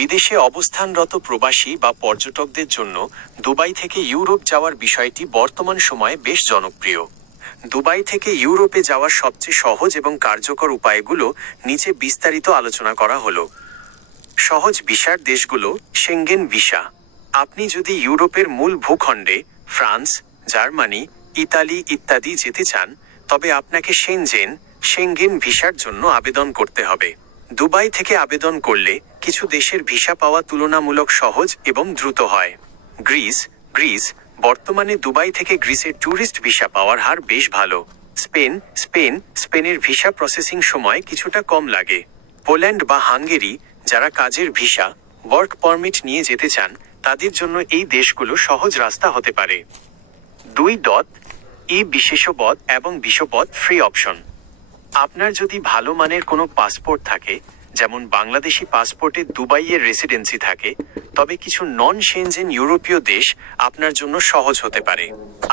বিদেশে অবস্থানরত প্রবাসী বা পর্যটকদের জন্য দুবাই থেকে ইউরোপ যাওয়ার বিষয়টি বর্তমান সময়ে বেশ জনপ্রিয়। দুবাই থেকে ইউরোপে যাওয়ার সবচেয়ে সহজ এবং কার্যকর উপায়গুলো নিচে বিস্তারিত আলোচনা করা হলো। সহজ ভিসার দেশগুলো সেঙ্গেন ভিসা। আপনি যদি ইউরোপের মূল ভূখণ্ডে, ফ্রান্স, জার্মানি, ইতালি ইত্যাদি যেতে চান, তবে আপনাকে সেনজেন সেঙ্গেন ভিসার জন্য আবেদন করতে হবে। দুবাই থেকে আবেদন করলে কিছু দেশের ভিসা পাওয়া তুলনামূলক সহজ এবং দ্রুত হয়। গ্রিস গ্রিস বর্তমানে দুবাই থেকে গ্রিসের ট্যুরিস্ট ভিসা পাওয়ার হার বেশ ভালো। স্পেন স্পেন স্পেনের ভিসা প্রসেসিং সময় কিছুটা কম লাগে। পোল্যান্ড বা হাঙ্গেরি যারা কাজের ভিসা, ওয়ার্ক পারমিট নিয়ে যেতে চান, তাদের জন্য এই দেশগুলো সহজ রাস্তা হতে পারে। দুই ডট ই বিশেষপদ এবং বিশ্বপদ ফ্রি অপশন। আপনার যদি ভালো মানের কোনো পাসপোর্ট থাকে, যেমন বাংলাদেশি পাসপোর্টে দুবাইয়ের রেসিডেন্সি থাকে, তবে কিছু নন সেনজেন ইউরোপীয় দেশ আপনার জন্য সহজ হতে পারে।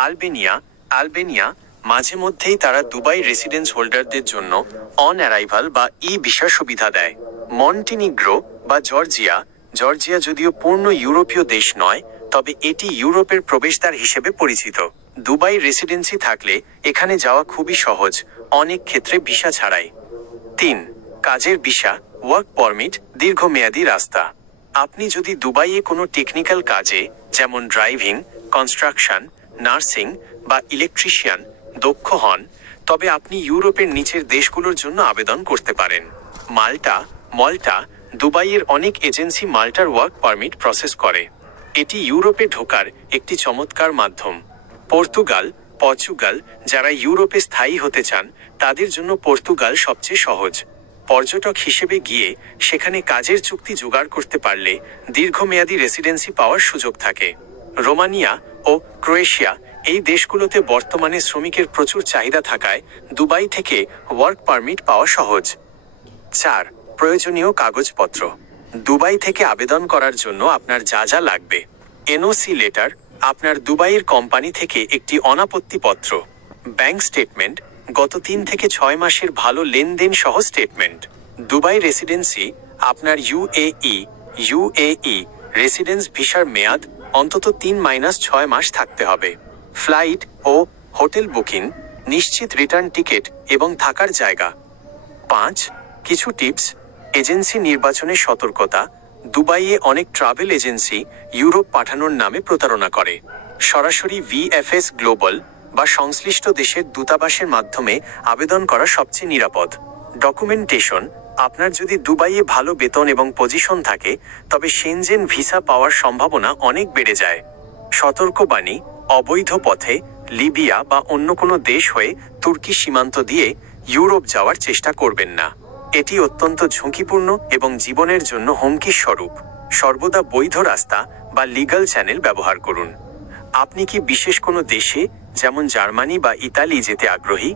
আলবেনিয়া আলবেনিয়া, মাঝে মধ্যেই তারা দুবাই রেসিডেন্স হোল্ডারদের জন্য অন অ্যারাইভাল বা ই ভিসা সুবিধা দেয়। মন্টিনিগ্রো বা জর্জিয়া জর্জিয়া যদিও পূর্ণ ইউরোপীয় দেশ নয় তবে এটি ইউরোপের প্রবেশদ্বার হিসেবে পরিচিত। দুবাই রেসিডেন্সি থাকলে এখানে যাওয়া খুবই সহজ, অনেক ক্ষেত্রে ভিসা ছাড়াই। তিন, কাজের ভিসা ওয়ার্ক পারমিট দীর্ঘমেয়াদী রাস্তা। আপনি যদি দুবাইয়ে কোনো টেকনিক্যাল কাজে, যেমন ড্রাইভিং কনস্ট্রাকশন নার্সিং বা ইলেকট্রিশিয়ান দক্ষ হন, তবে আপনি ইউরোপের নিচের দেশগুলোর জন্য আবেদন করতে পারেন। মাল্টা, মল্টা দুবাইয়ের অনেক এজেন্সি মাল্টার ওয়ার্ক পারমিট প্রসেস করে। এটি ইউরোপে ঢোকার একটি চমৎকার মাধ্যম। পর্তুগাল পর্তুগাল, যারা ইউরোপে স্থায়ী হতে চান, তাদের জন্য পর্তুগাল সবচেয়ে সহজ। পর্যটক হিসেবে গিয়ে সেখানে কাজের চুক্তি জোগাড় করতে পারলে দীর্ঘমেয়াদী রেসিডেন্সি পাওয়ার সুযোগ থাকে। রোমানিয়া ও ক্রোয়েশিয়া এই দেশগুলোতে বর্তমানে শ্রমিকের প্রচুর চাহিদা থাকায় দুবাই থেকে ওয়ার্ক পারমিট পাওয়া সহজ। চার, প্রয়োজনীয় কাগজপত্র। দুবাই থেকে আবেদন করার জন্য আপনার যা যা লাগবে। এনওসি লেটার, আপনার দুবাইয়ের কোম্পানি থেকে একটি অনাপত্তিপত্র, ব্যাংক স্টেটমেন্ট, গত তিন থেকে ছয় মাসের ভালো লেনদেন সহ স্টেটমেন্ট। দুবাই রেসিডেন্সি, আপনার ইউএই ইউএই রেসিডেন্স ভিসার মেয়াদ অন্তত তিন মাইনাস ছয় মাস থাকতে হবে। ফ্লাইট ও হোটেল বুকিং, নিশ্চিত রিটার্ন টিকিট এবং থাকার জায়গা। পাঁচ, কিছু টিপস এজেন্সি নির্বাচনে সতর্কতা, দুবাইয়ে অনেক ট্রাভেল এজেন্সি ইউরোপ পাঠানোর নামে প্রতারণা করে। সরাসরি ভিএফএস গ্লোবাল বা সংশ্লিষ্ট দেশের দূতাবাসের মাধ্যমে আবেদন করা সবচেয়ে নিরাপদ। ডকুমেন্টেশন, আপনার যদি দুবাইয়ে ভালো বেতন এবং পজিশন থাকে, তবে সেনজেন ভিসা পাওয়ার সম্ভাবনা অনেক বেড়ে যায়। সতর্কবাণী, অবৈধ পথে লিবিয়া বা অন্য কোনো দেশ হয়ে তুর্কি সীমান্ত দিয়ে ইউরোপ যাওয়ার চেষ্টা করবেন না। এটি অত্যন্ত ঝুঁকিপূর্ণ এবং জীবনের জন্য হুমকি স্বরূপ। সর্বদা বৈধ রাস্তা বা লিগাল চ্যানেল ব্যবহার করুন। আপনি কি বিশেষ কোনো দেশে, যেমন জার্মানি বা ইতালি, যেতে আগ্রহী?